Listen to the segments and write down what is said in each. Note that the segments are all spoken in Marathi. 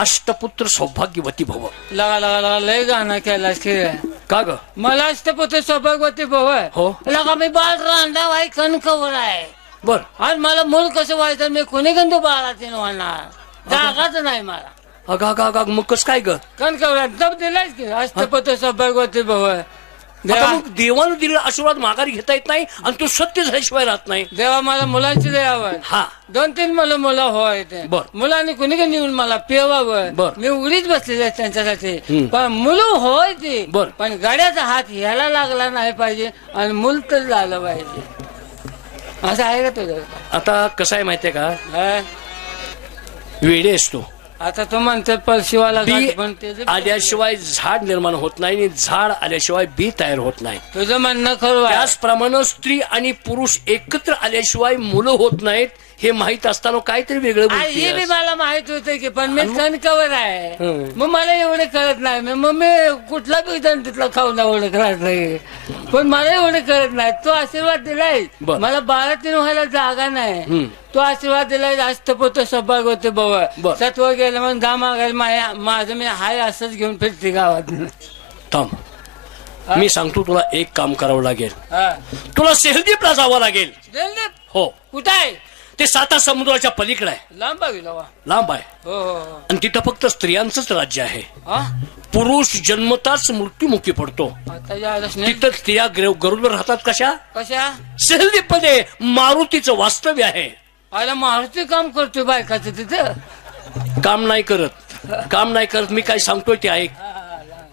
अष्टपुत्र सौभाग्यवती भव. लगा लगा लगा लय गाणं केलास की रे. का ग? मला अष्टपत्र सौभाग्यवती भाऊ आहे. हो. लगा मी बाळ रांडा वाई कणकवर आहे. बर. आज मला मूल कसं व्हायचं मी कोणी गंधू बाळातीन होणार जागाच नाही मला. अग अग अग मग कस काय ग? कणकवर दब दिलायच की अष्टपत्र सौभाग्यवती भाऊ आहे. आता मग देवानं दिलेला आशीर्वाद माघारी घेता येत नाही आणि तो सत्य झाल्याशिवाय राहत नाही. देवा मला मुलांची लय आवड. हा 2-3 मला मुलं व्हायचे. मुलांनी कुणी कुणी येऊन मला पेवावं. मी उघडीच बसलेली आहे त्यांच्यासाठी. पण मुलं व्हायची पण गाड्याचा हात ह्याला लागला नाही पाहिजे आणि मूल तर झालं पाहिजे. असं आहे का तुझं? आता कसं आहे माहितीये का? वेडे असतो. आता तो म्हणतो पळशीवाला आल्याशिवाय झाड निर्माण होत नाही आणि झाड आल्याशिवाय बी तयार होत नाही. तुझं म्हणणं खरं. त्याचप्रमाणे स्त्री आणि पुरुष एकत्र आल्याशिवाय मुलं होत नाहीत हे माहित असताना काहीतरी वेगळं. हे बी मला माहित होतं की पण मी कणकवर आहे मग मला एवढे कळत नाही. मग मी कुठला बी तिथला खाऊन एवढं कळत नाही पण मला एवढे कळत नाही. तो आशीर्वाद दिलाय मला 12-3 व्हायला जागा नाही. तो आशीर्वाद दिलाय अष्टपत्र सौभाग्यवती भाऊ. सत्व गेलं म्हणून दामा माझं मी हाय असंच घेऊन फिरते गावात. थांब मी सांगतो तुला एक काम करावं लागेल. तुला सेहदीपला जावं लागेल. हो. कुठं आहे ते? 7 समुद्राच्या पलीकडे आहे. लांब आहे. लांब आहे. आणि तिथं फक्त स्त्रियांचंच राज्य आहे. पुरुष जन्मताच मृत्युमुखी पडतो. तिथं स्त्रिया गरुडवर राहतात. कशा कशा? सेहदीप मध्ये मारुतीचं वास्तव्य आहे. अरे मारुती काम करतोय बायकाचं तिथं? काम नाही करत मी काय सांगतोय ते ऐक.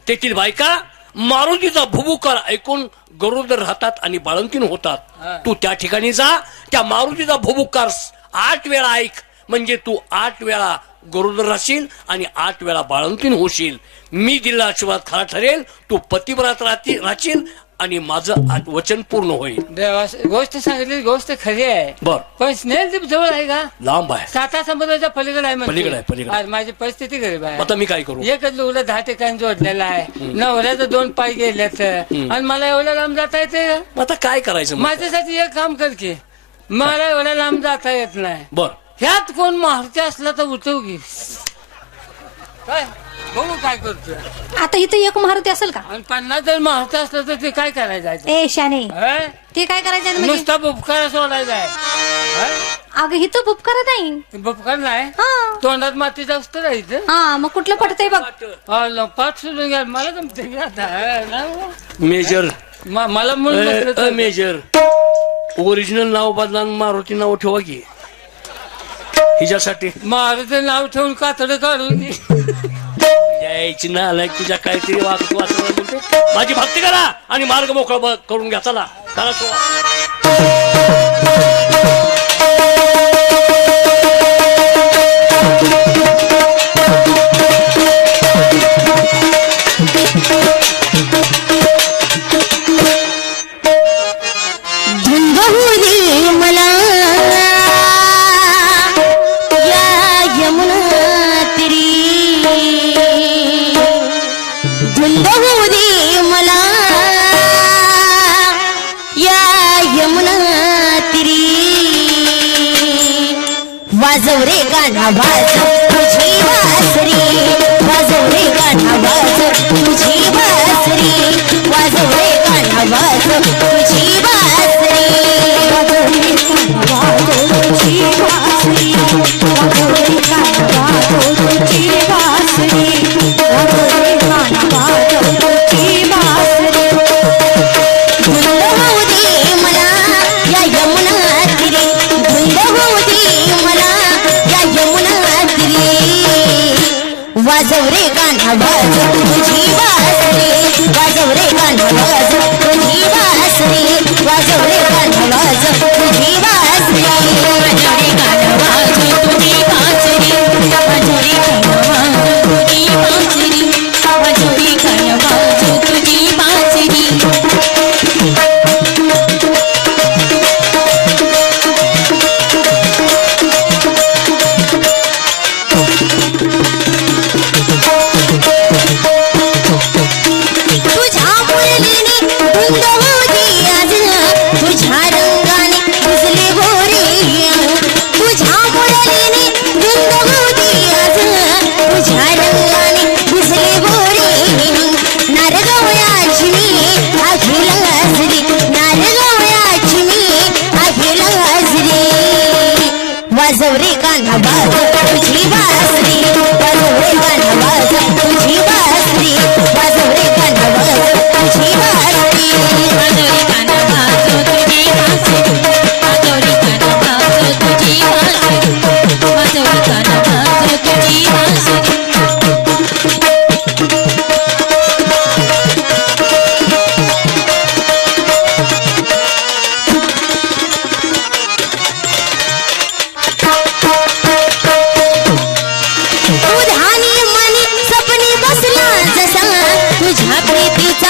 तेथील बायका मारुतीचा भुबुकार ऐकून गरुडवर राहतात आणि बाळंतीण होतात. तू त्या ठिकाणी जा. त्या मारुतीचा भुबुकार 8 वेळा ऐक म्हणजे तू 8 वेळा गरुडवर राहशील आणि 8 वेळा बाळंतीण होशील. मी दिलेला आशीर्वाद खरा ठरेल. तू पतिव्रत राहशील आणि माझं वचन पूर्ण होईल. गोष्ट सांगितली गोष्ट खरी आहे. बर. पण स्नेहदीप जवळ आहे का? लांब आहे. 7 समुद्राच्या पलीकडे आहे. पलीकडे. माझी परिस्थिती गरीब आहे. आता मी काय करू? एकच लुगडं 10 ठिकाणी जोडलेलं आहे. नवऱ्याचं 2 पाय गेल्यात आणि मला एवढ्या लांब जाता येते. आता काय करायचं? माझ्यासाठी एक काम कर की मला एवढ्या लांब जाता येत नाही. बर. ह्यात कोण मारुती असला तर उठव की काय बघू काय करतोय. आता इथं एक मारुती असेल का? 50 जर मारुती असलं तर ते काय करायचं? ए शाने ते काय करायचं? नुसता बुपकार सोडायचा आहे. अगं इथं बुपकार नाही. बुपकार नाही. तोंडात मातीचं असतं ना इथं. मग कुठलं पडतंय बघ. पाठ सोडून घ्या मला जमते. मेजर मला मेजर ओरिजिनल नाव बदला मारुती नाव ठेवा की हिच्यासाठी. मारुती नाव ठेवून कातड काढून यायची ना तुझ्या काहीतरी वाचते. माझी भक्ती करा आणि मार्ग मोकळा करून घ्या. चला करा वाजव रे गाणं वाजव तुझी बासरी. वाजव रे गाणं वाजव तुझी बासरी. वाजव रे गाणं वाजव तुझी बासरी. वाजव रे गाणं वाजव तुझी बासरी. वाजव रे गाणं वाजव तुझी बासरी. वाजव रे गाणं वाजव तुझी बासरी. धुंद होऊ दे मला या यमुना तीरी. धुंद होऊ दे मला या यमुना तीरी. वाजव रे गाणं वाजव तुझी बासरी. वाजव रे गाणं वाजव तुझी बासरी. वाजव रे गाणं वाजव तुझी बासरी. वाजव रे गाणं वाजव तुझी बासरी. वाजव रे गाणं वाजव तुझी बासरी. वाजव रे गाणं वाजव तुझी बासरी. तुझ्या मुरलीने ध्यानी मनी सपनी बसला जसा तुझ्या प्रीतीचा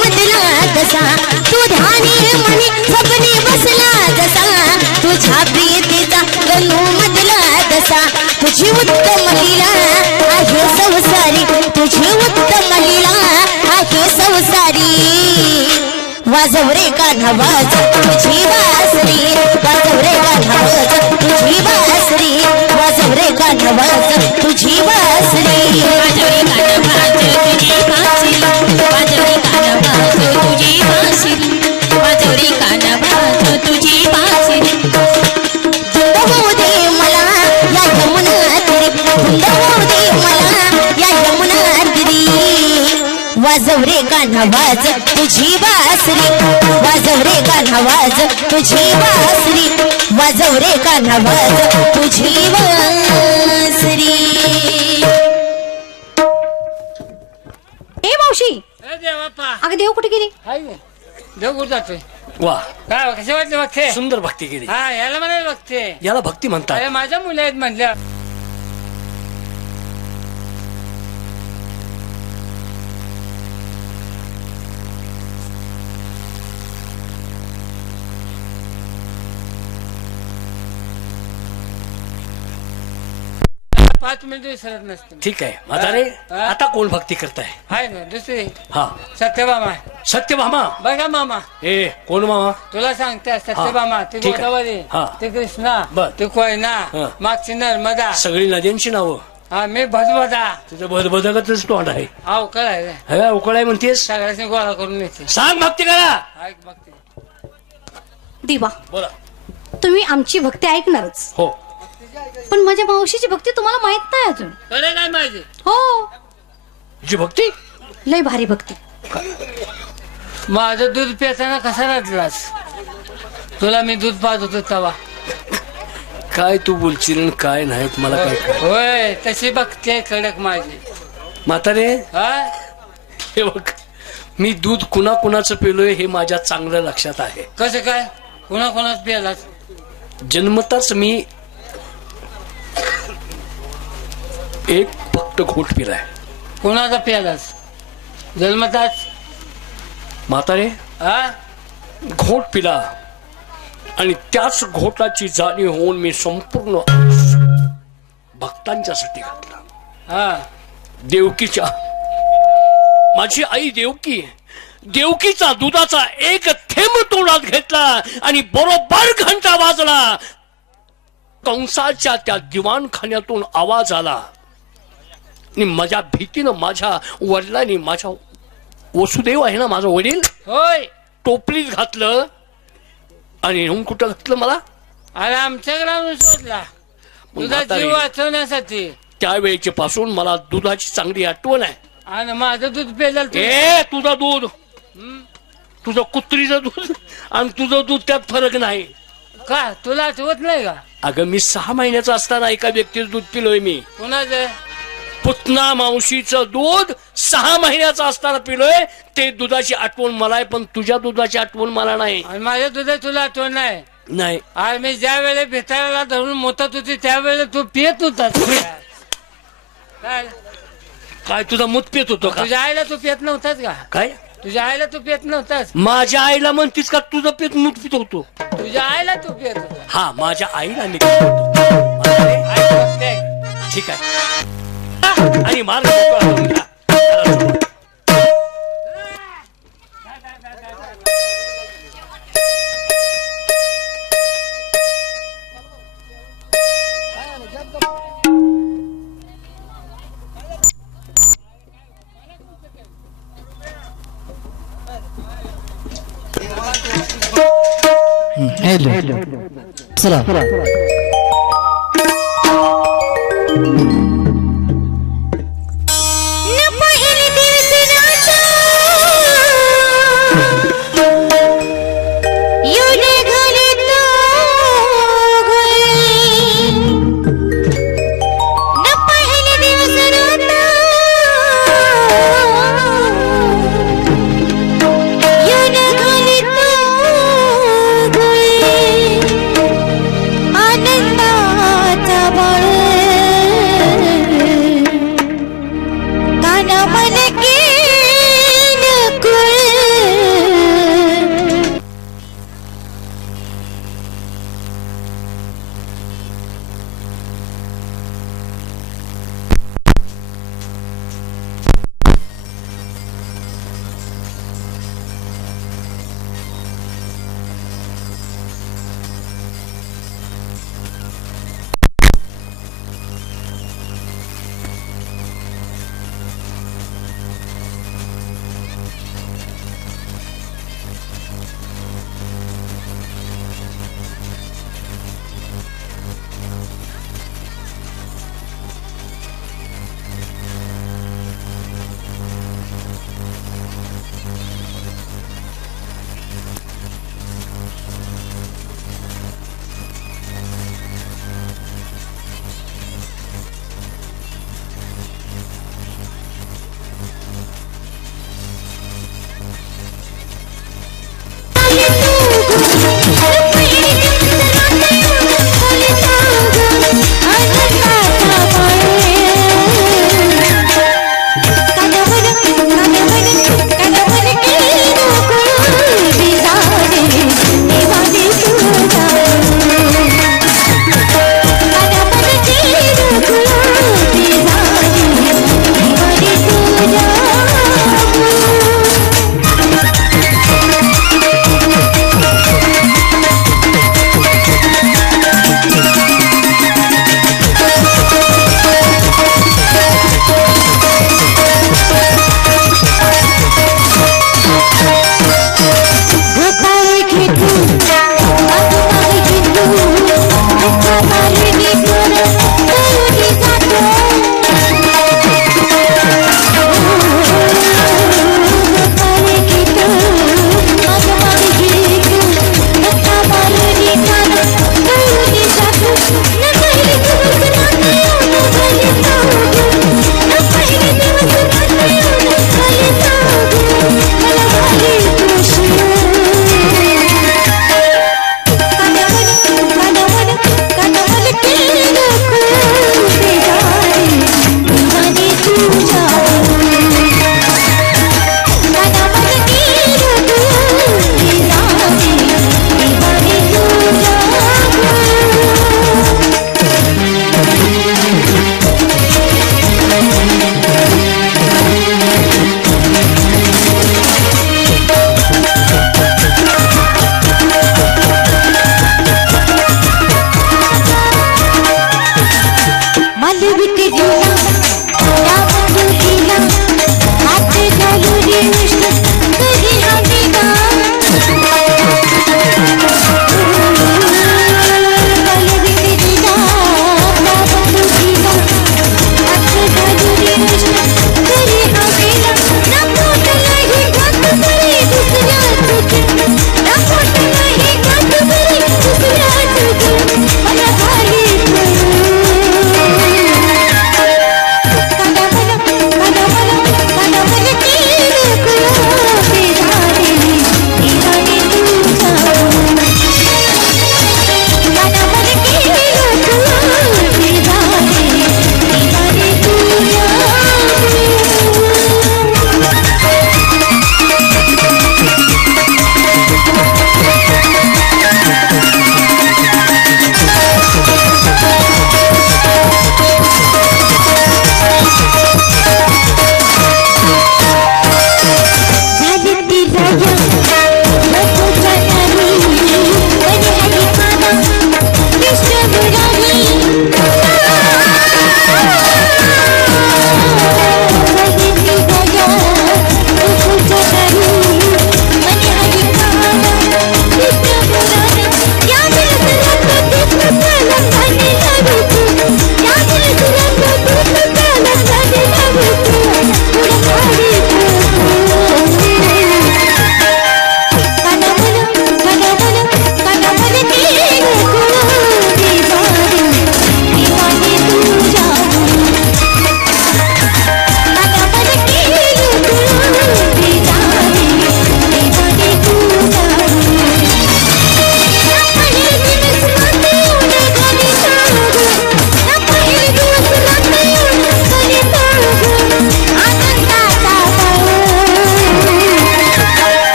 मधला कसा तू ध्यानी मनी सपनी बसला जसा तुझ्या प्रीतीचा मधला कसा तुझी उत्तम लीला आहे संसारी तुझी उत्तम लीला आहे संसारी वाजव रे कान्हा वाज तुझी बासरी वाजव रे कान्हा वाज तुझी बासरी वाजव रे कान्हा वाज तुझी बासरी वाजव रे कान्हा वाज तुझी बासरी वाजव रे कान्हा वाज तुझी बासरी वाजव रे कान्हा वाज तुझी बासरी धुंद होऊ दे मला या यमुना तीरी धुंद होऊ दे मला या यमुना तीरी वाजव रे कान्हा वाज तुझी बासरी वाजव रे कान्हा वाज तुझी बासरी वाजव रे कान्हा वाज तुझी बासरी ए मावशी ए देवाप्पा अगं देव कुठे गेली हाय देव कुठं जातोय वा काय कसे वाटले बघते सुंदर भक्ती केली हा याला म्हणाल बघते याला भक्ती म्हणतात अरे माझ्या मुली आहेत म्हणल्या पाच मिनिट विसरत नसते ठीक आहे म्हातारे हा? आता कोण भक्ती करताय हाय ना दुसरी हा सत्यभामा सत्यभामा बघा मामा ए कोण मामा तुला सांगते सत्यभामा ते ठीक आहे. गोदावरी हा. ते कृष्णा बर. ते कोयना हा. मागची नर्मदा सगळी नद्यांची नावं हा मी भदभदा तुझं भदभदगतच तोंड आहे हा उकळ आहे रे. हे उकळ आहे म्हणतेस सगळ्यांनी गोळा करून येते सांग भक्ती करा हा एक बघते दिवा बोला तुम्ही आमची भक्ती ऐकणारच हो पण माझ्या मावशीची भक्ती तुम्हाला माहित नाही अजून अरे काय माझी हो जी भक्ती लय भारी भक्ती माझं दूध पिताना कसा रडलास तुला मी दूध पाहत होतो तवा काय तू बोलशील आणि काय नाही मला काय कळत. होय तशी बघते कडक माझी म्हातारे हा हे बघ मी दूध कुणा कुणाचं पिलोय हे माझ्या चांगलं लक्षात आहे कसं काय कुणा कोणाच पिलास जन्मताच मी एक फक्त घोट पिलाय कुणाचा पिलास जन्मताच म्हातारे हा घोट पिला आणि त्याच घोटाची जाणीव होऊन मी संपूर्ण भक्तांच्यासाठी घातला हा देवकीच्या माझी आई देवकीचा दुधाचा एक थेंब तोंडात घेतला आणि बरोबर घंटा वाजला कंसाच्या त्या दिवाणखान्यातून आवाज आला आणि माझ्या भीतीनं माझ्या वडिलांनी माझ्या वसुदेव आहे ना माझा वडील होय टोपलीत घातलं आणि नेऊन कुठं घातलं मला अरे आमच्याकडे आणून शोधला तुझा म्हातारी, जीव वाचवण्यासाठी त्यावेळेची पासून मला दुधाची चांगली आठवण आहे आणि माझं दूध पेलं तू ए तुझं दूध तुझं कुत्रीचं दूध आणि तुझं दूध त्यात फरक नाही का तुला आठवत नाही का अगं मी 6 महिन्याचा असताना एका व्यक्तीचं दूध पिलोय मी कुणाचं पुतना मावशीचं दूध 6 महिन्याचा असताना पिलोय ते दुधाची आठवण मला आहे पण तुझ्या दुधाची आठवण मला नाही आणि माझ्या दुधात तुला आठवण नाही नाही अरे मी ज्या वेळेला भेटायला धरून मोतत होती त्यावेळेला तू पियत होतास काय काय तुझा मूत पित होतो का तुझ्या आईला तू पियत नव्हतास का काय तुझ्या आईला तू पियत नव्हतास माझ्या आईला म्हणतीस का तुझं पीत मूत पित होतो तुझ्या आईला तू पियत होता हा माझ्या आईला मी पित होतो. म्हातारे, ठीक आहे आणि मार्ग मोकळा करून घ्या. चला आनंदाचा बळ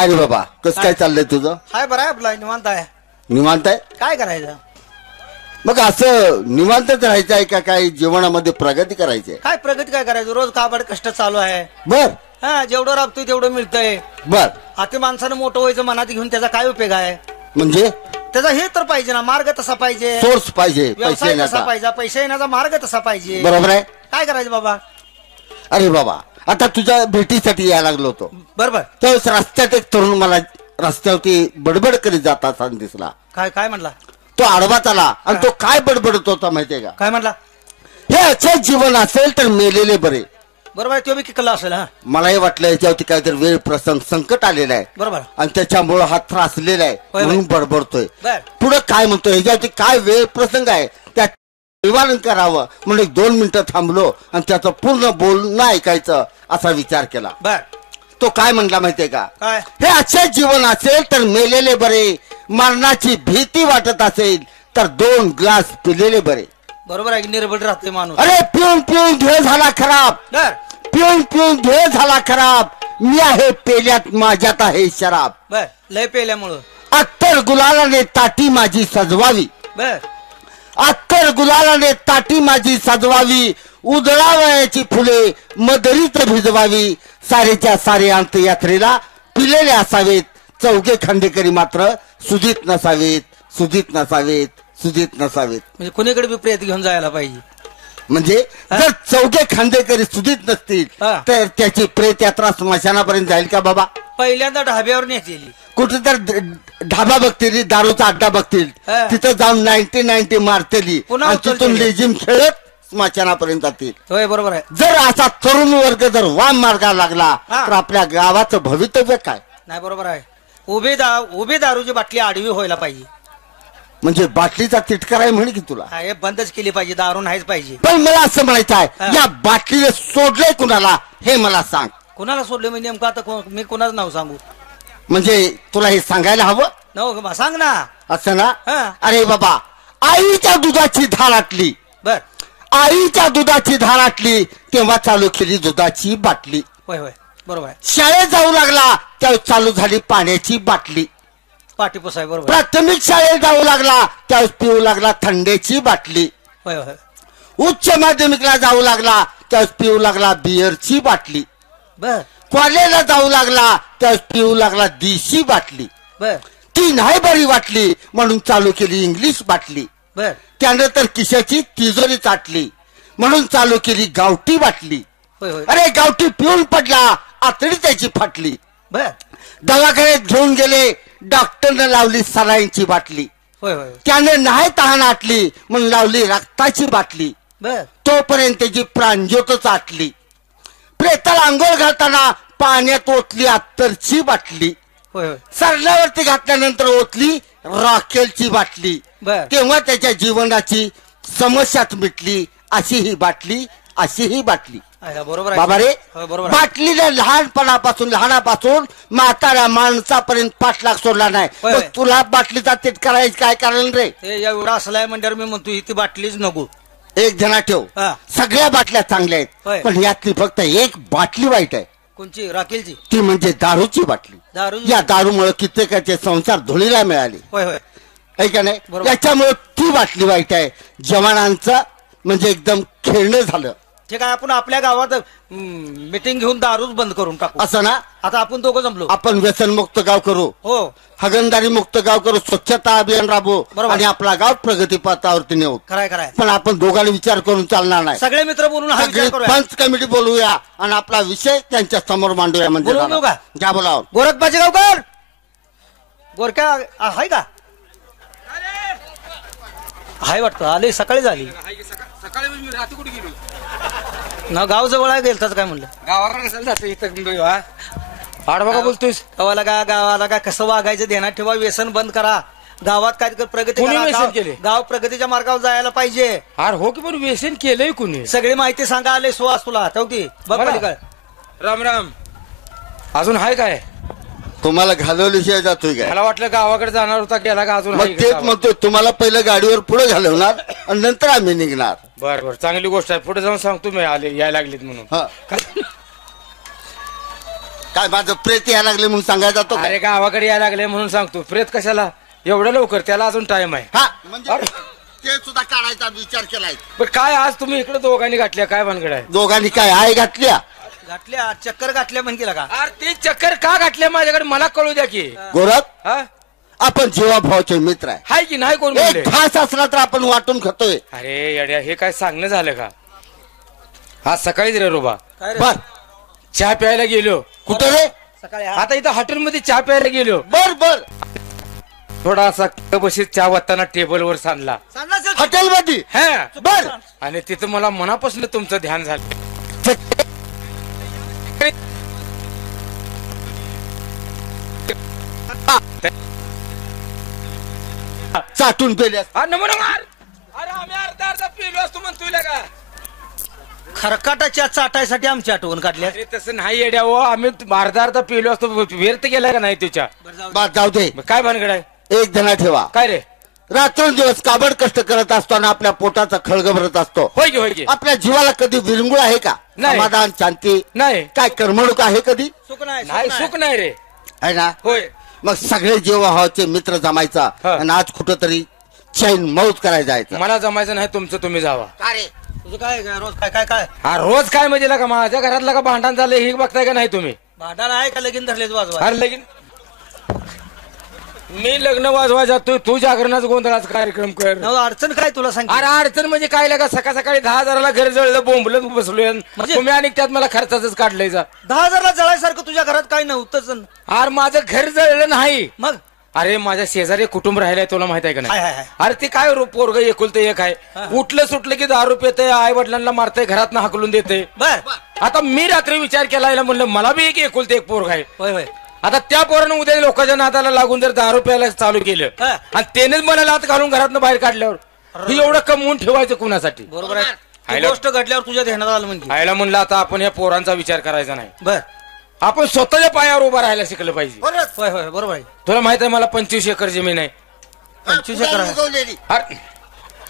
काय रे बाबा, कसं काय चाललंय तुझं? हाय बरं आहे आपला निवांत आहे. निवांत आहे? काय करायचं? मग असं निवांतच राहायचं आहे का, काय जीवनामध्ये प्रगती करायची आहे? काय प्रगती काय करायचं, रोज काबाड कष्ट चालू आहे. बर हा, जेवढं राबतोय तेवढं मिळतंय. बर. आता माणसानं मोठं व्हायचं मनात घेऊन त्याचा काय उपयोग आहे? म्हणजे त्याचा हे तर पाहिजे ना, मार्ग तसा पाहिजे, सोर्स पाहिजे, पैसे व्यवसाय तसा येण्याचा. पाहिजे, पैसे येण्याचा मार्ग तसा पाहिजे. बरोबर आहे. काय करायचं बाबा? अरे बाबा, आता तुझ्या भेटीसाठी यायला लागलो होतो. बरोबर. त्यावेळेस रस्त्यात एक तरुण मला रस्त्यावरती बडबड करीत जात असताना दिसला. काय काय म्हणला? तो आडवाच आला आणि तो काय बडबडत होता माहितीये का? काय म्हणला? हे असं जीवन असेल तर मेलेले बरे. बरोबर आहे, तो बी किकला असेल. हा, मलाही वाटलं याच्यावरती काहीतरी वेळ प्रसंग संकट आलेला आहे बरोबर. आणि त्याच्यामुळे हा त्रासलेला आहे होय, म्हणून बडबडतोय. बर. पुढे काय म्हणतोय, ह्याच्यावरती काय वेळ प्रसंग आहे त्या निवारण करावं म्हणून 2 मिनिटं थांबलो आणि त्याचं पूर्ण बोलणं ऐकायचं असा विचार केला. बर. तो काय म्हणला माहितीये का? काय? हे असे जीवन असेल तर मेलेले बरे, मरणाची भीती वाटत असेल तर 2 ग्लास पिलेले बरे. बरोबर आहे, निर्भर राहते माणूस. अरे पिऊन पिऊन ध्येय झाला खराब, बर. पिऊन पिऊन ध्येय झाला खराब, मी आहे पेल्यात माझ्यात आहे शराब. बर. लय पेल्यामुळं. अत्तर गुलालाने ताटी माझी सजवावी, बर. अत्तर गुलालाने ताटी माझी सजवावी, उधळावयाची फुले मदरीत भिजवावी, सारेच्या सारे अंत्ययात्रेला पिलेले असावेत, चौघे खांडेकरी मात्र सुधीत नसावेत, सुधीत नसावेत, सुधीत नसावेत. म्हणजे कुणीकडे बी प्रेत घेऊन जायला पाहिजे. म्हणजे जर चौघे खांडेकरी सुधीत नसतील हा. तर त्याची प्रेत यात्रा स्मशानापर्यंत जाईल का बाबा? पहिल्यांदा ढाब्यावर नेतेली. कुठे तर ढाबा बघतील, दारूचा अड्डा बघतील, हा. तिथं जाऊन 90-90 मारतेली पुन्हा आणि तिथून उचलतेली. लेझिम खेळत स्मशानापर्यंत जातील. होय, बरोबर आहे. जर असा तरुण वर्ग जर वाम मार्गाला लागला हा. तर आपल्या गावाचं भवितव्य काय? नाही, बरोबर आहे. उभी दारूची बाटली आडवी व्हायला पाहिजे. म्हणजे बाटलीचा तिटकार आहे म्हणे की तुला. हा, हे बंदच केली पाहिजे, दारू नाहीच पाहिजे. पण मला असं म्हणायचं आहे, हा. या बाटलीला सोडलंय कुणाला हे मला सांग. कुणाला सोडले म्हणजे नेमकं आता मी कुणाचं नाव सांगू? म्हणजे तुला हे सांगायला हवं नाव सांग ना. असं ना? हा. अरे बाबा, आईच्या दुधाची धार आटली, बर. आईच्या दुधाची धार आटली तेव्हा चालू केली दुधाची बाटली. होय होय, बरोबर आहे. शाळेत जाऊ लागला त्यावेळेस चालू झाली पाण्याची बाटली. पाठी पुसाय, बरोबर आहे. प्राथमिक शाळेत जाऊ लागला त्यावेळेस पिऊ लागला थंडेची बाटली. होय होय, उच्च माध्यमिकला जाऊ लागला त्यावेळेस पिऊ लागला बिअरची बाटली. बर कॉलेजला जाऊ लागला त्यावेळेस पिऊ लागला देशी बाटली. बर ती नाही बरी वाटली म्हणून चालू केली इंग्लिश बाटली. बर त्यानं तर खिशाची तिजोरी चाटली म्हणून चालू केली गावठी बाटली. होय होय, अरे गावठी पिऊन पडला, आतडी त्याची फाटली. बर दवाखान्यात घेऊन गेले, डॉक्टरने लावली सलाईनची बाटली. होय होय, त्याने नाही तहान आटली म्हणून लावली रक्ताची बाटली. बर तोपर्यंत त्याची प्राणज्योतच आटली. प्रेताला आंघोळ घालताना पाण्यात ओतली अत्तरची बाटली. होय होय, सरल्यावरती घातल्यानंतर ओतली राखेलची बाटली. बर तेव्हा त्याच्या जीवनाची समस्याच मिटली. अशी ही बाटली, अशी ही बाटली. आहे, बरोबर आहे. बाबा रे, होय, बरोबर आहे. बाटलीला लहानापासून म्हाताऱ्या माणसापर्यंत 5 लाख सोडला नाही. होय, मग होय. तुला बाटलीचा तेट करायचं काय कारण रे? हे एवढा असलाय म्हणल्यावर मी म्हणतो ही ती बाटलीच नको. एक ध्यानात ठेव, हा. सगळ्या बाटल्या चांगल्या होय. आहेत पण यातली फक्त एक बाटली वाईट आहे. कोणची? राखेलची. ती म्हणजे दारूची बाटली. दारू. या दारूमुळे कित्येकाचे संसार धुळीला मिळाले, होय होय, आहे का नाही? बरोबर. याच्यामुळे ती बाटली वाईट आहे. जवानांचं म्हणजे एकदम खेळणं झालं. ठीक आहे, आपण आपल्या गावात मीटिंग घेऊन दारूच बंद करून टाकू. असं ना? आता आपण दोघं जमलो. आपण व्यसनमुक्त गाव करू, हो, हगणदारी मुक्त गाव करू, स्वच्छता अभियान राबवू बरोबर. आणि आपला गाव प्रगती पथावरती नेऊ. खराय खराय. पण आपण दोघांनी विचार करून चालणार नाही. सगळे मित्र बोलून हा सगळी विचार करूया. पंच कमिटी बोलूया आणि आपला विषय त्यांच्या समोर मांडूया. म्हणजे बोलवून झालं. घेऊ का? घ्या बोलावं. गोरखबाजी गावकर, गोरख्या आहे का? हाय वाटतं, आले सकाळी झाली सकाळी मी रात्री कुठे गेलो ना, गाव जवळ आहे. गेलताच काय म्हणलं? गावाकडे कशाला जातो इथं आडवा का बोलतोयस? गावाला का कसं वागायचं ध्यानात ठेवा. व्यसन बंद करा. गावात काय प्रगती कोणी करा. व्यसन केले? गाव प्रगतीच्या मार्गावर जायला पाहिजे. अरे हो की पण व्यसन केलंय कुणी? सगळी माहिती सांगा. आले सुवास तुला चौकी बघ मला? पलीकडे. राम राम. अजून हाय काय? तुम्हाला घालवल्याशिवाय जातोय काय? मला वाटलं गावाकडे जाणार होता, गेला का अजून? मग तेच म्हणतो, तुम्हाला पहिलं गाडीवर पुढे घालवणार आणि नंतर आम्ही निघणार. बर बर, चांगली गोष्ट आहे. पुढे जाऊन सांगतो मी आले यायला लागलीत म्हणून. हा. काय माझं प्रेत यायला लागले म्हणून सांगायला जातो अरे गावाकडे यायला लागले म्हणून सांगतो. प्रेत कशाला एवढं लवकर? त्याला अजून टाइम आहे. हा म्हणजे ते सुद्धा काढायचा विचार केलाय. पण काय आज तुम्ही इकडे दोघांनी घातल्या? काय भानगड आहे? दोघांनी काय आहे घातल्या चक्कर घातल्या म्हण केला का? अरे ते चक्कर का घातल्या माझ्याकडे मला कळू द्या की. गोरख हा? आपण जीवाभावाचे मित्र आहे. हाय की नाही कोण म्हणले? एक घास असला तर आपण वाटून खातोय. अरे येड्या, हे काय सांगणं झालं का? आज सकाळीच रे रोबा बर चहा प्यायला गेलो. कुठं रे? सकाळी आता इथं हॉटेलमध्ये चहा प्यायला गेलो. बर बर थोडासा बशीत चहा वाटताना टेबलवर सांडला हॉटेल मध्ये. हा बर आणि तिथं मला मनापासून तुमचं ध्यान झालं. चाटून पेल्यास. अरे आम्ही अर्धा पिलो असतो म्हणतोय का? खरकाटाच्या चाटायसाठी आमची आठवण काढल्या. अरे तसं नाही येड्या हो, आम्ही अर्धा पिलो असतो. व्यर्थ गेला का नाही तुझ्या? बाद जाऊ दे. काय भानगड आहे? एक जण ठेवा. काय रे? रात्रंदिवस काबड कष्ट करत असतो आणि आपल्या पोटाचा खळग भरत असतो. होय की होय की. आपल्या जीवाला कधी विरंगुळ आहे का? नाही. समाधान शांती नाही काय करमणूक आहे कधी? सुख नाही नाही सुख नाही रे. आहे ना? होय मग सगळे जीवाभावाचे मित्र जमायचा हा. आणि आज कुठंतरी चैन मौज करायला जायचं. मला जमायचं नाही, तुमचं तुम्ही जावा. तुझं काय रोज काय काय काय हा रोज काय म्हणजे का माझ्या घरातला का भांडण झालं हे बघताय का नाही तुम्ही? भांडण आहे का? लगीन धरलेच वाजवा. अरे लगीन मी लग्न वाजवा जातोय, तू जागरणाच गोंधळाचा कार्यक्रम कर. अडचण काय तुला सांग? अरे अडचण म्हणजे काय लागा? सकाळ सकाळी 10,000ला घर जळलं, बोंबलत बसलोय. तुम्ही आणि त्यात मला खर्चाच काढलंय जा. 10,000ला जळायसारखं तुझ्या घरात काय नव्हतंच. अरे माझं घर जळलं नाही. मग अरे माझ्या शेजारी कुटुंब राहिलंय, तुला माहित आहे का हाय, हाय, नाही? हाय. अरे ते काय पोरग एकुलतं एक आहे. उठलं सुटलं की दारू पितंय, आई वडिलांना मारतंय, घरात हाकलून देते. बर आता मी रात्री विचार केला, म्हणलं मला बी एक एकुलतं एक पोरग आहे. होय होय. आता त्या पोरानं उद्या लोकांच्या नादाला लागून जर दारू प्यायला चालू केलं हा. आणि त्यानेच मला लात घालून घरातनं बाहेर काढल्यावर हे एवढं कमवून ठेवायचं कुणासाठी? बरोबर आहे. ती गोष्ट घडल्यावर तुझ्या ध्यानात आलं म्हणजे. आयला म्हणलं आता आपण या पोरांचा विचार करायचा नाही, बर आपण स्वतःच्या पायावर उभा राहायला शिकलं पाहिजे. होय होय बरोबर आहे. तुला माहित आहे मला 25 एकर जमीन आहे. 25 एकर आहे. उगवलेली. अरे,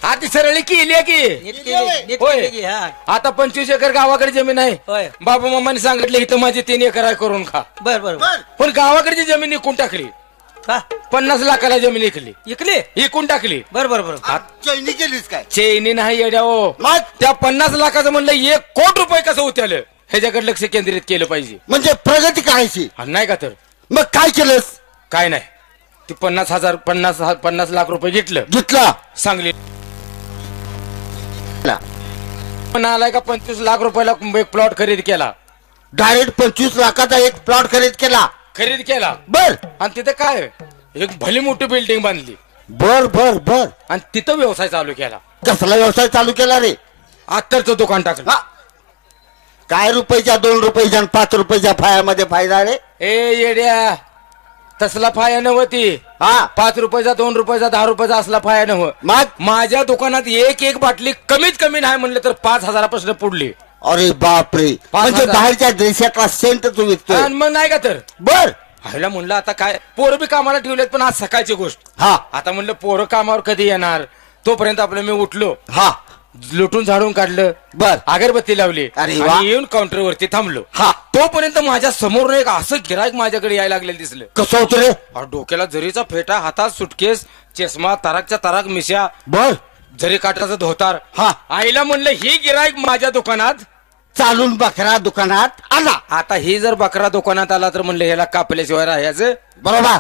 आधी सरळी केली आहे की. नीट केली, नीट होय. केली की, हा. आता 25 एकर गावाकडे जमीन आहे. होय. बाबा मामाने सांगितलं इथं माझी 3 एकर आहे, करून खा. बर बर बर. पण गावाकडची जमीन विकून टाकली. का 50 लाखाला जमीन विकली, इकली? विकून टाकली. बर बर बर. चैनी केलीस काय? चैनी नाही येड्या हो. मग त्या 50 लाखाचं म्हणलं 1 कोटी रुपये कसं उतरलं ह्याच्याकडे लक्ष केंद्रित केलं पाहिजे. म्हणजे प्रगती करायची. आणि नाही का तर मग काय केलंस? काय नाही, ते 50 लाख रुपये घेतला सांगली पण आलाय का 25 लाख रुपयाला एक प्लॉट खरेदी केला. डायरेक्ट 25 लाखाचा एक प्लॉट खरेदी केला. बर आणि तिथं काय एक भली मोठी बिल्डिंग बांधली. बर बर बर. आणि तिथं व्यवसाय चालू केला. कसला व्यवसाय चालू केला रे? अत्तरचं दुकान टाकलं. हा. काय रुपयाच्या 2 रुपयाच्या आणि 5 रुपयाच्या फायामध्ये फायदा रे? ए येड्या, तसला फाया नव्हती. हा 5 रुपयाचा 2 रुपयाचा 10 रुपयाचा असला फाया नव्ह. मग माझ्या दुकानात एक बाटली कमीत कमी नाही म्हणलं तर 5,000पासून पुढली. अरे बापरे. 5,000. म्हणजे बाहेरच्या देशातला सेंट तू विकतोय. आणि मग नाही का तर बर. ह्याला म्हणलं आता काय पोरं बी कामाला ठेवलेत, पण आज सकाळची गोष्ट. हा आता म्हणलं पोरं कामावर कधी येणार, तोपर्यंत आपलं मी उठलो, हा लुटून झाडून काढलं, बर. अगरबत्ती लावली अरे वा. आणि येऊन काउंटरवरती थांबलो. हा. तोपर्यंत माझ्या समोर एक असं गिरायक माझ्याकडे यायला लागलेलं दिसलं. कसं होतं रे? अरे डोक्याला जरीचा फेटा, हातात सुटकेस, चष्मा, ताराकच्या ताराक मिश्या, बर. जरी काटाचा धोतार. हा. आईला म्हणलं ही गिरायक माझ्या दुकानात चालून बकरा दुकानात आला. आता ही जर बकरा दुकानात आला तर म्हणलं ह्याला कापल्याशिवाय राहायचं. बरोबर.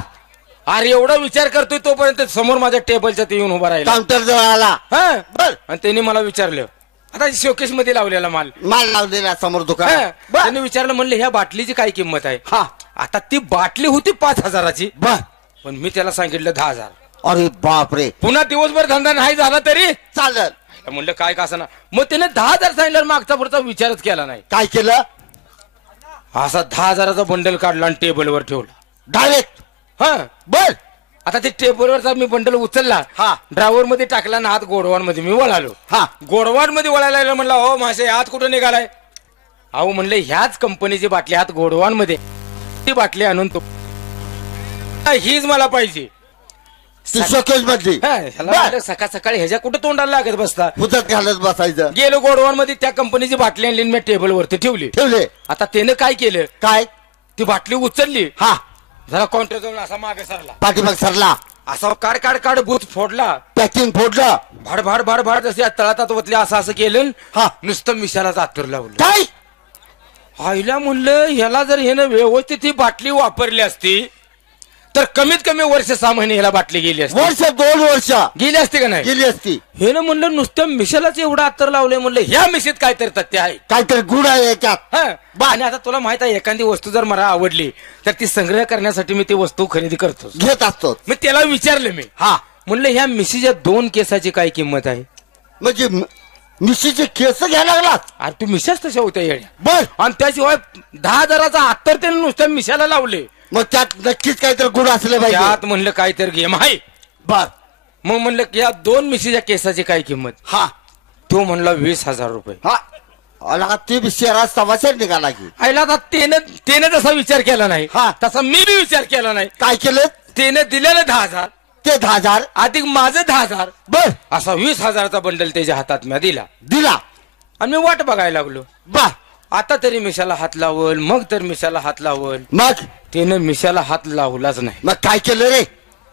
अरे एवढा विचार करतोय तोपर्यंत समोर माझ्या टेबलच्या ते येऊन उभा राहिला. काउंटर जवळ आला. हा बर. आणि त्यांनी मला विचारलं, आता शोकेश मध्ये लावलेला माल. माल लावलेला समोर हा. दुकान. बर. त्यांनी विचारलं, म्हणलं ह्या बाटलीची काय किंमत आहे? हा. आता ती बाटली होती 5,000ची, बर. पण मी त्याला सांगितलं 10,000. अरे बापरे. पुन्हा दिवसभर धंदा नाही झाला तरी चालत. म्हणलं काय का ना, मग त्याने 10,000 सांगितलं, मागचा पुढचा विचारच केला नाही. काय केलं? असा 10,000चा बंडल काढला आणि टेबलवर ठेवला डायरेक्ट. हा. बर. आता ते टेबलवरचा मी बंडल उचलला, हा. ड्रायव्हर मध्ये टाकला ना, हात गोडवान मध्ये मी वळालो. हा. गोडवान मध्ये वळायला लागलं. म्हणलं हो मासे हात कुठं निघालाय? अहो म्हणलं ह्याच कंपनीची बाटली हात गोडवान मध्ये, ती बाटली आणून तो हीच मला पाहिजे. शोकेश मधली. हा, ह्याला म्हणलं सकाळ सकाळी ह्याच्या कुठं तोंडाला लागत बसता. पुतत घालत बसायचं. गेलो गोडवान मध्ये, त्या कंपनीची बाटली आणली, मी टेबल वरती ठेवली. ठेवले. आता त्यानं काय केलं, काय? ती बाटली उचलली, हा जरा काउंटर जाऊन असा मागे सरला, पाठीमाग सरला, असा काढ काढ काढ भूत फोडला, पॅकिंग फोडलं, भाड भाड भाड भाड जसे तळातात वतले असं असं केलं. हा. नुसतं मिशाला जातर लावलं. काय आईला म्हणलं ह्याला जर ह्यानं व्यवस्थित ही बाटली वापरली असती तर कमीत कमी वर्ष 6 महिने ह्याला बाटली गेली असती. वर्ष 2 वर्ष गेली असती का नाही? गेली असती. हेनं म्हणलं नुसतं मिशालाच एवढं अत्तर लावलंय, म्हणलं ह्या मिशीत काय तर तथ्य आहे. काहीतरी गुण आहे याच्यात. हा. आणि आता तुला माहित आहे एखादी वस्तू जर मला आवडली तर ती संग्रह करण्यासाठी मी ती वस्तू खरेदी करतो. घेत असतो. मी त्याला विचारलं, मी हा म्हणलं ह्या मिशीच्या 2 केसाची काय किंमत आहे? म्हणजे मिशीचे केस घ्यायला लागलात. अरे तू मिशाच तशा होत्या येड्या. बर आणि त्याशिवाय 10,000चा अत्तर त्याने नुसत्या मिशाला लावले. मग त्यात नक्कीच काहीतरी गुण असले पाहिजे. त्यात म्हणलं काहीतरी गेम आहे. बर मग म्हणलं की या 2 मिशीच्या केसाची काय किंमत? हा तो म्हणला 20,000 रुपये. हा अला ते बी शहरात समाचार निघाला की. आईला आता त्याने तसा विचार केला नाही, हा. तसा मी बी विचार केला नाही. काय केलं? त्याने दिलेलं 10,000 ते 10,000 अधिक माझं 10,000, बर असा 20,000चा बंडल त्याच्या हातात मी दिला दिला. आणि मी वाट बघायला लागलो. बर आता तरी मिशाला हात लावल, मग तर मिशाला हात लावल. मग त्यानं मिशाला हात लावलाच नाही. मग काय केलं रे?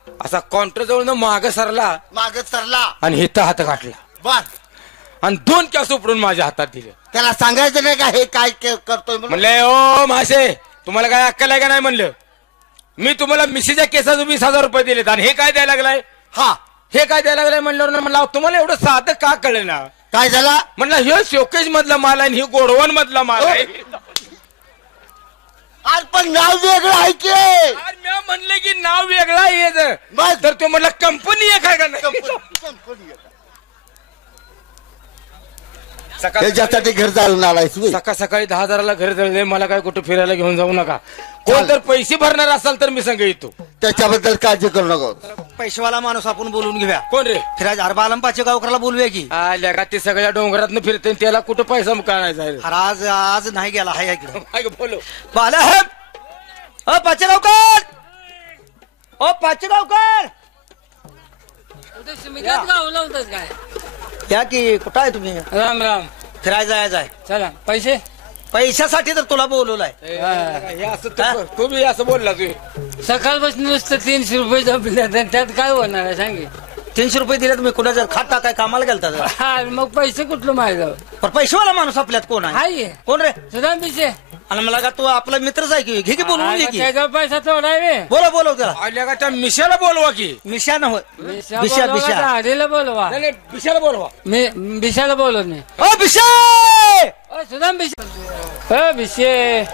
असा काउंटर जवळ माग सरला माग सरला आणि हिथं हात घातला बर आणि 2 कॅस उपडून माझ्या हातात दिले. त्याला सांगायचं नाही का हे काय करतोय म्हणून? म्हणले ओ मासे, तुम्हाला काय अक्कल आहे का नाही? म्हणलं मी तुम्हाला मिशीच्या केसाचं 20,000 रुपये दिलेत आणि हे काय द्यायला लागलाय? हा हे काय द्यायला लागलाय म्हणल्यावर ना म्हणलं तुम्हाला एवढं साधं का कळलं ना? काय झाला? म्हणलं हे शोकेश मधला माल आहे, हे गोडवण मधला माल आहे. आज पण नाव वेगळं आहे की. मी म्हणले की नाव वेगळं आहे बस. तर तो म्हणला कंपनी एक आहे का नाही? त्याच्यासाठी घर जाळून आलाय. सकाळ सकाळी 10,000ला घर जळले, मला काय कुठं फिरायला घेऊन जाऊ नका. कोण तर पैसे भरणार असाल तर मी संग येतो. त्याच्याबद्दल काळजी करू नका. पैशावाला माणूस आपण बोलून घेऊया. कोण रे? फिराज अरे बालंपाचे गावकरला बोलूया की. आल्या का ते सगळ्या डोंगरातनं फिरते, त्याला कुठं पैसा काढायचा आहे? अरे आज आज नाही गेला हाय इकडे. काय गं, बोलो बाला अ पाचेगावकर, ओ पाचेगावकर गावला होतास काय? या की कुठं आहे तुम्ही? राम राम. फिरायला जायचं आहे. चला पैसे. पैशासाठी तर तुला बोलवलाय. हे असं तू बी असं बोलला तू. सकाळपासून नुसतं 300 रुपये जपले, त्यात काय होणार आहे सांगे? 300 रुपये दिले तुम्ही कुणाच्या खाता काय कामाला गेलता जरा? हा मग पैसे कुठलं माहिती? पण पैशावाला माणूस आपल्यात कोण आहे? हाय कोण रे? सुदाम पिशे. आणि मला का तू आपला मित्रच आहे की? घे की बोलवून घे की. त्याचा पैसा थोडा आहे रे. बोलव त्याला. आल्या का त्या मिशाला बोलवा की. मिशा न बिशा बिशा बोलवा बिशा का? हरीला बोलवा. नाही मिशाला बोलवा. मी बिशाला बोलवत नाही. ओ बिशा ओ सुदाम बिशे. ओ बिशे.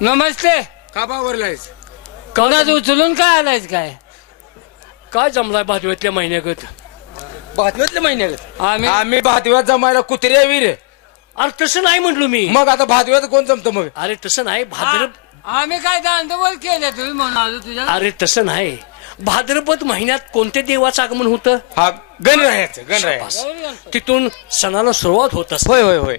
नमस्ते. का बावरलायस? कोणाचं उचलून काय आलायच काय? काय जमलाय भादव्यातल्या महिन्यागत? भादव्यातल्या महिन्यात आम्ही आम्ही भादव्यात जमायला कुत्रे यावी रे. अरे तसं नाही म्हटलो मी. मग आता भादव्यात कोण जमतं मग? अरे तसं नाही आम्ही काय दांडवल केलं तुम्ही म्हणून आलो तुझ्या. अरे तसं नाही. भाद्रपद महिन्यात कोणत्या देवाचं आगमन होतं? हा गणरायाचं. गणराया तिथून सणाला सुरुवात होत असते. होय होय होय.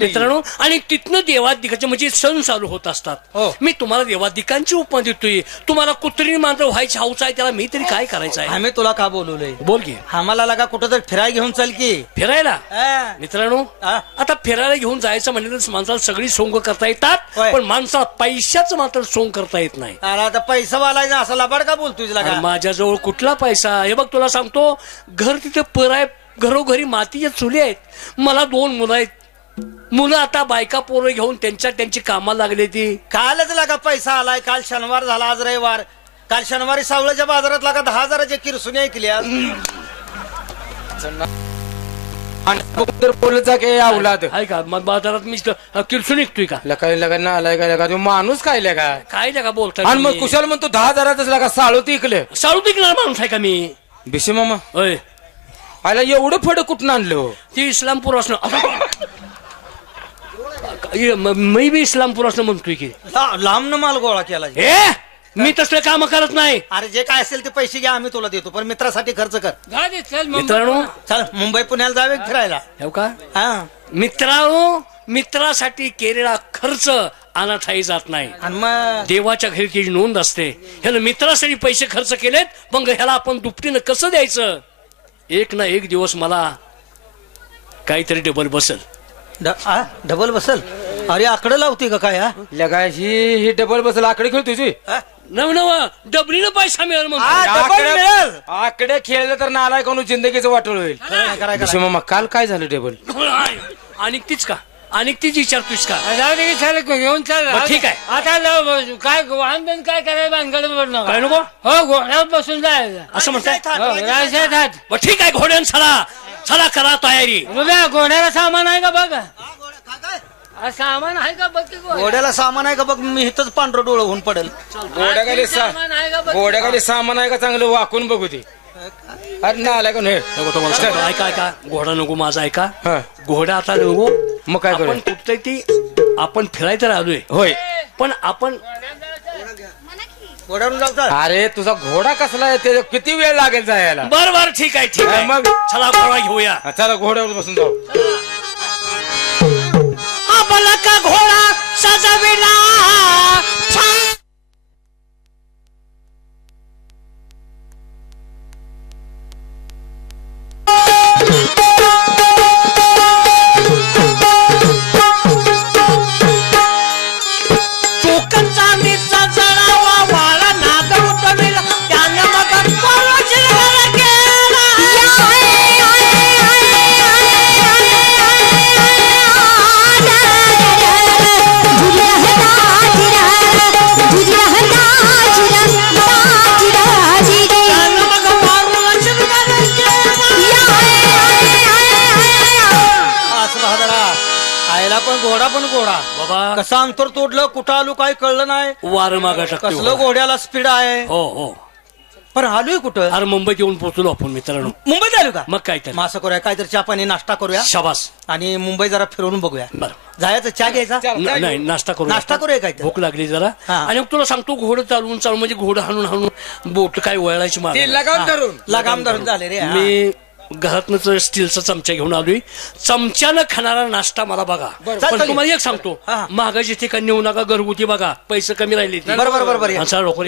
मित्रांनो, आणि तिथनं देवादिकाचे म्हणजे सण चालू होत असतात. मी तुम्हाला देवादिकांची उपमा देतोय. तुम्हाला कुत्री मांजर व्हायची हौस आहे, त्याला मी तरी काय करायचं आहे? आम्ही तुला का बोलवलंय? बोल की. आम्हाला लागा कुठं तर फिरायला घेऊन चल की. फिरायला? हा. मित्रांनो, हा. आता फिरायला घेऊन जायचं म्हणलं माणसाला सगळी सोंग करता येतात, होय. पण माणसाला पैशाचं मात्र सोंग करता येत नाही. अरे आता पैसा वालायचा असं लबाड का बोलतोय तुला अरे का? माझ्याजवळ कुठला पैसा? हे बघ तुला सांगतो, घर तिथे पर आहे, घरोघरी मातीच्या चुली आहेत. मला 2 मुलं आहेत. मुलं आता बायका पोरं घेऊन त्यांची कामाला लागली. ती कालच लागा पैसा आलाय. काल शनिवार झाला, आज रविवार. काल शनिवारी सावळ्याच्या बाजारात लागा 10,000च्या किरसुनी ऐकल्या. बोलत जा की अवलाद. आहे का मग बाजारात मी किरसून निघतोय का? लकाय लगा ना आलाय का लगा तो माणूस काय लगा? काय लगा बोलता? आणि मग कुशाल म्हणतो 10,000च लगा साळू इकले. साळू तिकणार माणूस आहे का मी? बिशी मामा होय. आला एवढं फड कुठून आणलं? ती इस्लामपूर असणं. मी बी इस्लामपूर असणं म्हणतोय की. लांब न माल गोळा केला. मी तसले काम करत नाही. अरे जे काय असेल ते पैसे घ्या, आम्ही तुला देतो, पण मित्रासाठी खर्च कर. मित्रांनो, चल मुंबई पुण्याला जावे फिरायला. हो का? हा मित्रांनो, मित्रासाठी केलेला खर्च अनाथाई जात नाही आणि मग देवाच्या घरी त्याची नोंद असते. ह्यानं मित्रासाठी पैसे खर्च केलेत, मग ह्याला आपण दुपटीनं कसं द्यायचं? एक ना एक दिवस मला काहीतरी डबल बसल. डबल बसल. अरे आकडे लावते का काय? लगा ही डबल बसल आकडे खेळ तुझी नव डबलीनं पैसा मिळेल मग. आकडे खेळले तर नालाय कोण जिंदगीचं वाटोळ होईल. मग काल काय झालं टेबल? आणि तीच का आणि तीच विचारतोस का? घेऊन चाल. ठीक आहे. आता काय वाहन बिन काय करायला भानगड पडणार काय नको? हो घोड्यावर बसून जायचं असं म्हणताय? राजात ठीक आहे घोड्यान चला चला करा तयारी. घोड्याला सामान आहे का बघ. सामान आहे का बघ. घोड्याला सामान आहे का बघ. मी इथंच पांढरं डोळं होऊन पडेल. घोड्याखाली सामान आहे का चांगलं वाकून बघू ते. अरे ना आलाय का नाही तुम्हाला ऐका ऐका घोडा नको माझा ऐका. घोडा आता नको. मग काय करू? कुठतरी ती आपण फिरायला तर आलोय होय पण आपण घोड्यावरून जाऊ. अरे तुझा घोडा कसला आहे ते किती वेळ लागेल जायला? बर ठीक आहे ठीक आहे मग चला घोडा घेऊया. चला घोड्यावर बसून जाऊ. आपला का घोडा सजविला घोडा पण घोडा बाबा कसं अंतर तोडलं कुठं आलो काय कळलं नाही. वार मागा कसलं घोड्याला स्पीड आहे. हो हो पण आलोय कुठं? अरे मुंबईत येऊन पोहोचलो आपण मित्रांनो. मुंबईत आलो का? मग काय तर असं करूया काहीतरी चहा पाणी नाश्ता करूया. शाबास. आणि मुंबई जरा फिरून बघूया. बरं जायचं चहा घ्यायचा नाही नाश्ता करू. नाश्ता करूया काय? भूक लागली जरा. आणि मग तुला सांगतो घोडं चालवून चालून म्हणजे घोडं हाणून हाणून बोट काय वळायची लगाम धरून झाले रे. मी घरातनच स्टीलचा चमचा घेऊन आलोय. चमच्यानं खाणारा नाश्ता मला बघा. पण तुम्हाला एक सांगतो महागाची ठिकाणी नेऊ नका. घरगुती बघा पैसे कमी राहिले. बरोबर लोक